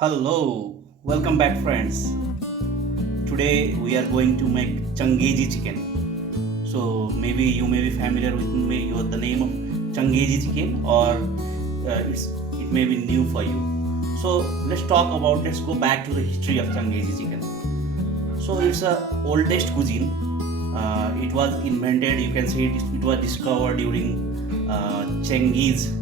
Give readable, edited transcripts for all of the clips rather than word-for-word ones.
Hello, welcome back, friends. Today we are going to make Changezi chicken. So maybe you may be familiar with the name of Changezi chicken, or it may be new for you. So let's go back to the history of Changezi chicken. So it's a oldest cuisine. It was invented. You can say it was discovered during Changezi.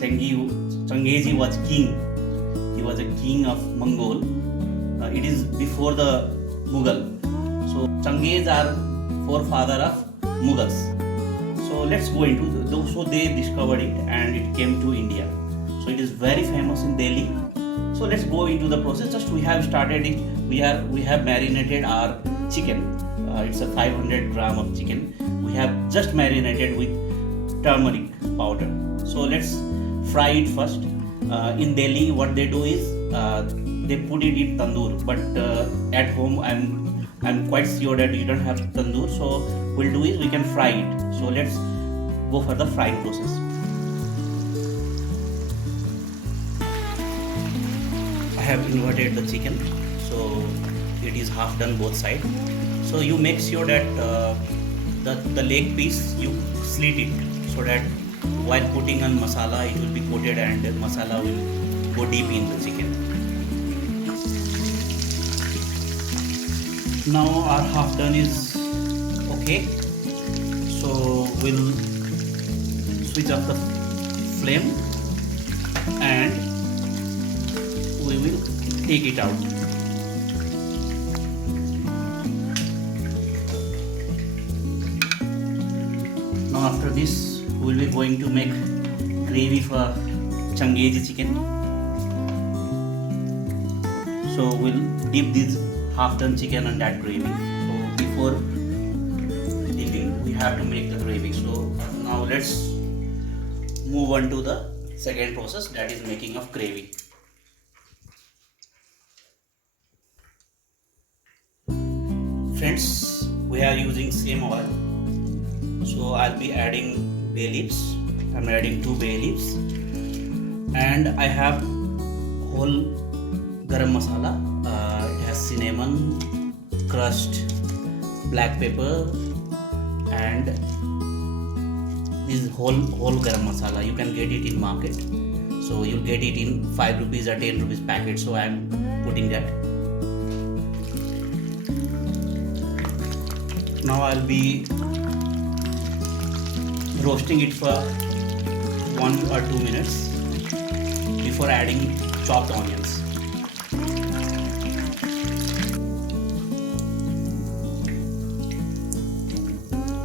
Changezi was king. He was a king of Mongol. It is before the Mughal. So Changez are forefather of Mughals. So let's go into so they discovered it and it came to India. So it is very famous in Delhi. So let's go into the process. Just we have started it. We have marinated our chicken. It's a 500 gram of chicken. We have just marinated with turmeric powder. So let's fry it first. In Delhi, what they do is they put it in tandoor. But at home, I'm quite sure that you don't have tandoor. So we'll do is we can fry it. So let's go for the frying process. I have inverted the chicken, so it is half done both sides. So you make sure that the leg piece you slit it so that while putting on masala it will be coated and the masala will go deep in the chicken. Now our half done is okay. So we'll switch off the flame and we will take it out. Now after this we will be going to make gravy for Changezi chicken. So we'll dip this half done chicken on that gravy. So before dipping we have to make the gravy. So now let's move on to the second process, that is making of gravy. Friends, we are using same oil. So I'll be adding bay leaves. I'm adding 2 bay leaves, and I have whole garam masala. It has cinnamon, crushed black pepper, and this whole garam masala. You can get it in market. So you'll get it in 5 rupees or 10 rupees packet. So I'm putting that. Now I'll be roasting it for 1 or 2 minutes before adding chopped onions.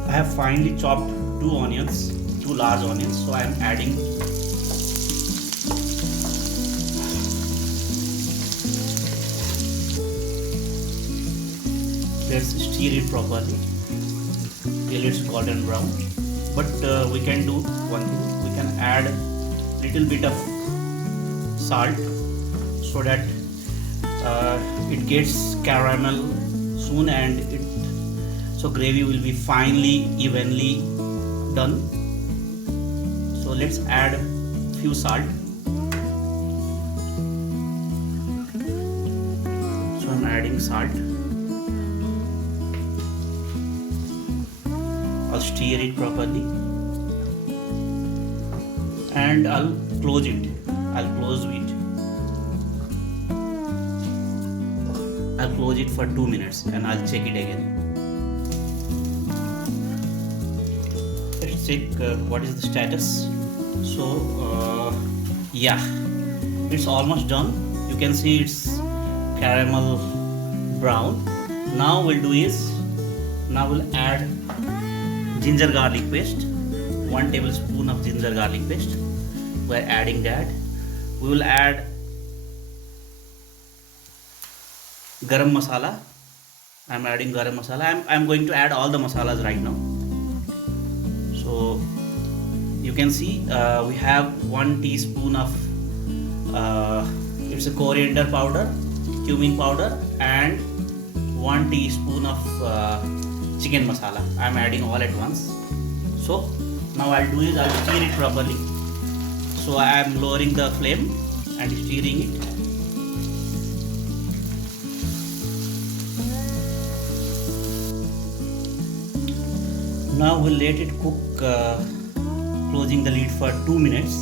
I have finely chopped 2 onions, 2 large onions, so I am adding let's stir it properly till it's golden brown. But we can do one thing, we can add little bit of salt so that it gets caramel soon and so gravy will be finely evenly done. So let's add few salt. So I'm adding salt. I'll stir it properly and I'll close it. I'll close it for 2 minutes and I'll check it again. Let's check what is the status. So yeah, it's almost done. You can see it's caramel brown. Now we'll add ginger garlic paste, 1 tablespoon of ginger garlic paste. We're adding that. We will add garam masala. I'm adding garam masala. I'm going to add all the masalas right now. So you can see we have 1 teaspoon of it's a coriander powder, cumin powder, and 1 teaspoon of chicken masala. I'm adding all at once. So now I'll do is I'll stir it properly. So I am lowering the flame and stirring it. Now we'll let it cook, closing the lid for 2 minutes.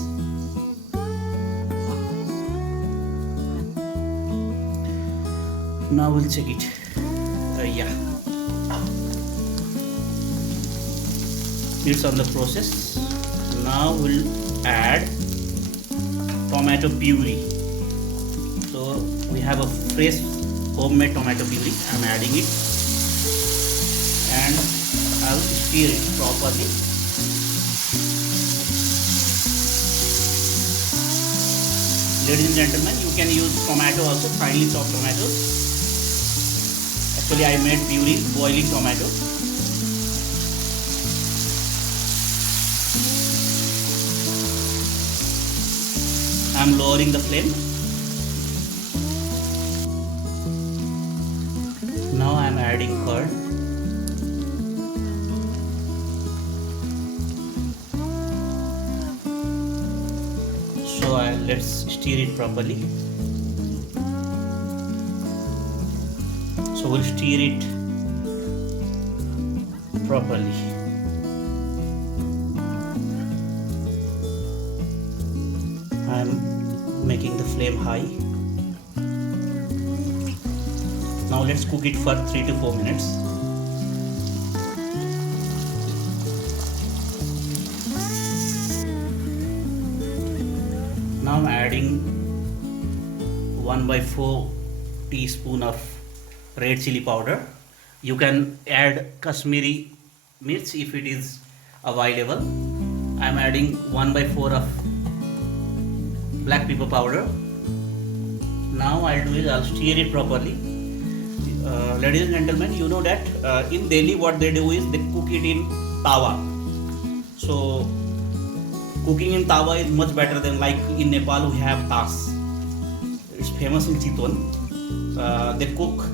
Now we'll check it. Yeah, it's on the process. Now we'll add tomato puree. So we have a fresh homemade tomato puree. I'm adding it and I'll stir it properly. Ladies and gentlemen, you can use tomato also, finely chopped tomatoes. Actually, I made puree, boiling tomato. I'm lowering the flame. Now I'm adding curd. So let's stir it properly. So we'll stir it properly. I'm making the flame high. Now let's cook it for 3 to 4 minutes. Now I'm adding 1/4 teaspoon of red chili powder. You can add Kashmiri mirch if it is available. I'm adding 1/4 of black pepper powder. Now I'll do is I'll stir it properly. Ladies and gentlemen, you know that in Delhi what they do is they cook it in tawa. So cooking in tawa is much better than like in Nepal we have tas. It's famous in Chiton. They cook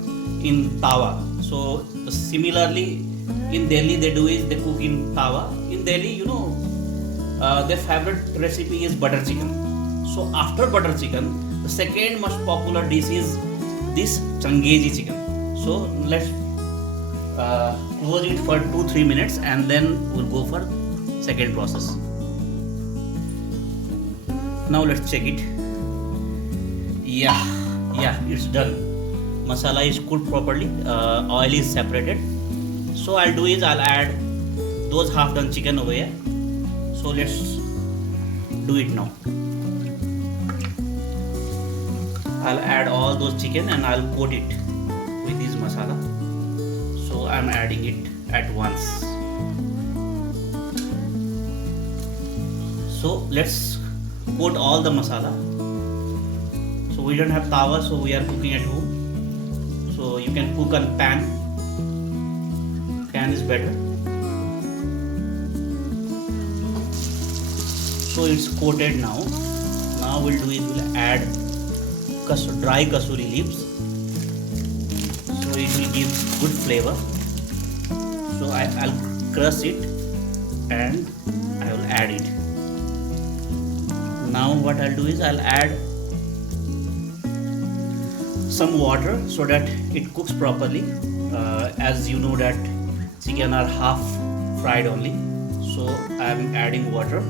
in tawa. So similarly in Delhi they do is they cook in tawa. In Delhi, you know, their favorite recipe is butter chicken. So after butter chicken, the second most popular dish is this Changezi chicken. So let's close it for 2-3 minutes and then we'll go for second process. Now let's check it. Yeah, it's done. Masala is cooked properly, oil is separated. So I'll do is I'll add those half done chicken over here. So let's do it now. I'll add all those chicken and I'll coat it with this masala. So I'm adding it at once. So let's coat all the masala. So we don't have tawa, so we are cooking at home. So you can cook on pan. Pan is better. So it's coated now. Now we'll do is we'll add dry kasuri leaves. So it will give good flavor. So I'll crush it and I will add it. Now what I'll do is I'll add some water so that it cooks properly. As you know that chicken are half fried only, so I'm adding water.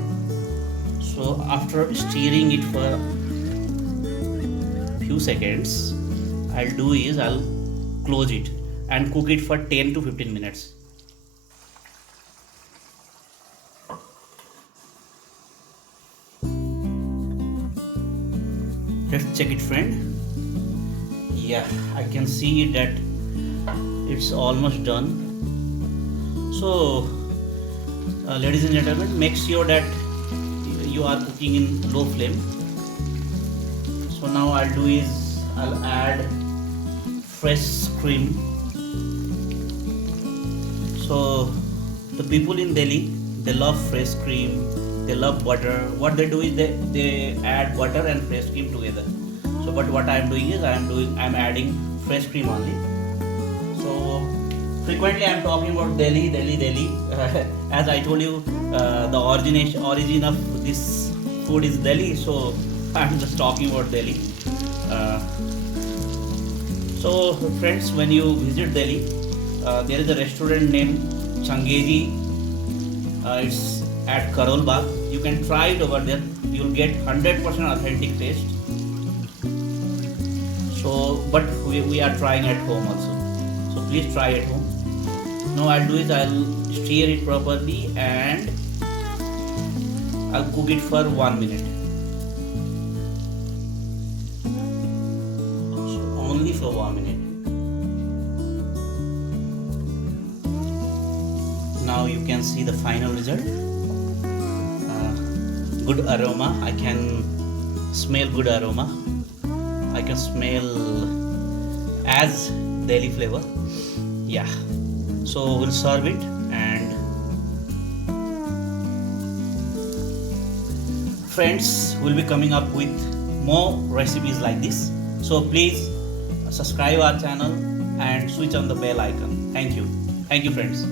So after stirring it for few seconds, I'll do is I'll close it and cook it for 10 to 15 minutes. Let's check it, friend. Yeah, I can see that it's almost done. So ladies and gentlemen, make sure that you are cooking in low flame. So now I'll do is I'll add fresh cream. So the people in Delhi, they love fresh cream, they love butter. What they do is they add butter and fresh cream together. So but what I'm doing is I'm adding fresh cream only. So frequently I'm talking about Delhi. As I told you, the origin of this food is Delhi. So I'm just talking about Delhi. So friends, when you visit Delhi, there is a restaurant named Changezi It's at Karol Bagh. You can try it over there. You'll get 100% authentic taste. So, but we are trying at home also. So please try at home. Now I'll do is I'll stir it properly and I'll cook it for 1 minute. So only for 1 minute. Now you can see the final result. Good aroma. I can smell good aroma. I can smell as Delhi flavor. Yeah. So we'll serve it, and friends will be coming up with more recipes like this. So please subscribe our channel and switch on the bell icon. Thank you. Thank you, friends.